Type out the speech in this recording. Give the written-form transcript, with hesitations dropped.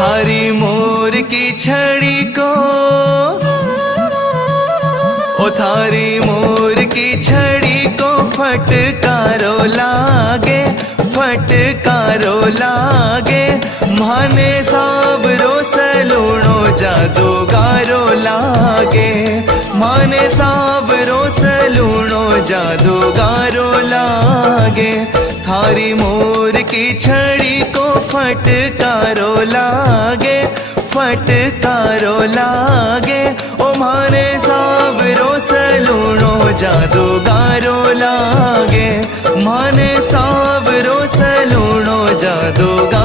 थारी मोर की छड़ी को, ओ थारी मोर की छड़ी को फटकारो लागे, फटकारो लागे। माने सावरो सलूणो जादूगारो लागे, माने सावरो सलूणो जादूगारो लागे। थारी मोर की छड़ी को फटकारो लागे, फटकारो लागे। ओ माने सावरो सलूणो जादूगारो लागे, माने सावरो सलूणो जादूगारो